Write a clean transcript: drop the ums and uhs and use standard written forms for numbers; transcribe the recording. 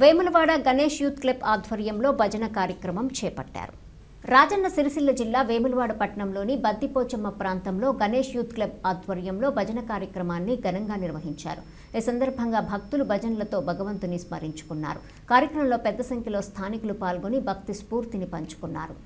Vemulawada Ganesh youth club ఆధ్వర్యంలో భజన కార్యక్రమం చేపట్టారు. రాజన్న సిరిసిల్ల జిల్లా వేములవాడ పట్టణంలోని బద్దిపోచమ్మ ప్రాంతంలో గణేష్ యూత్ క్లబ్ ఆధ్వర్యంలో భజన కార్యక్రమాన్ని ఘనంగా నిర్వహించారు. ఈ సందర్భంగా భక్తులు భజనలతో భగవంతుని స్మరించుకున్నారు. కార్యక్రమంలో పెద్ద సంఖ్యలో స్థానికులు పాల్గొని భక్తి స్ఫూర్తిని పంచుకున్నారు.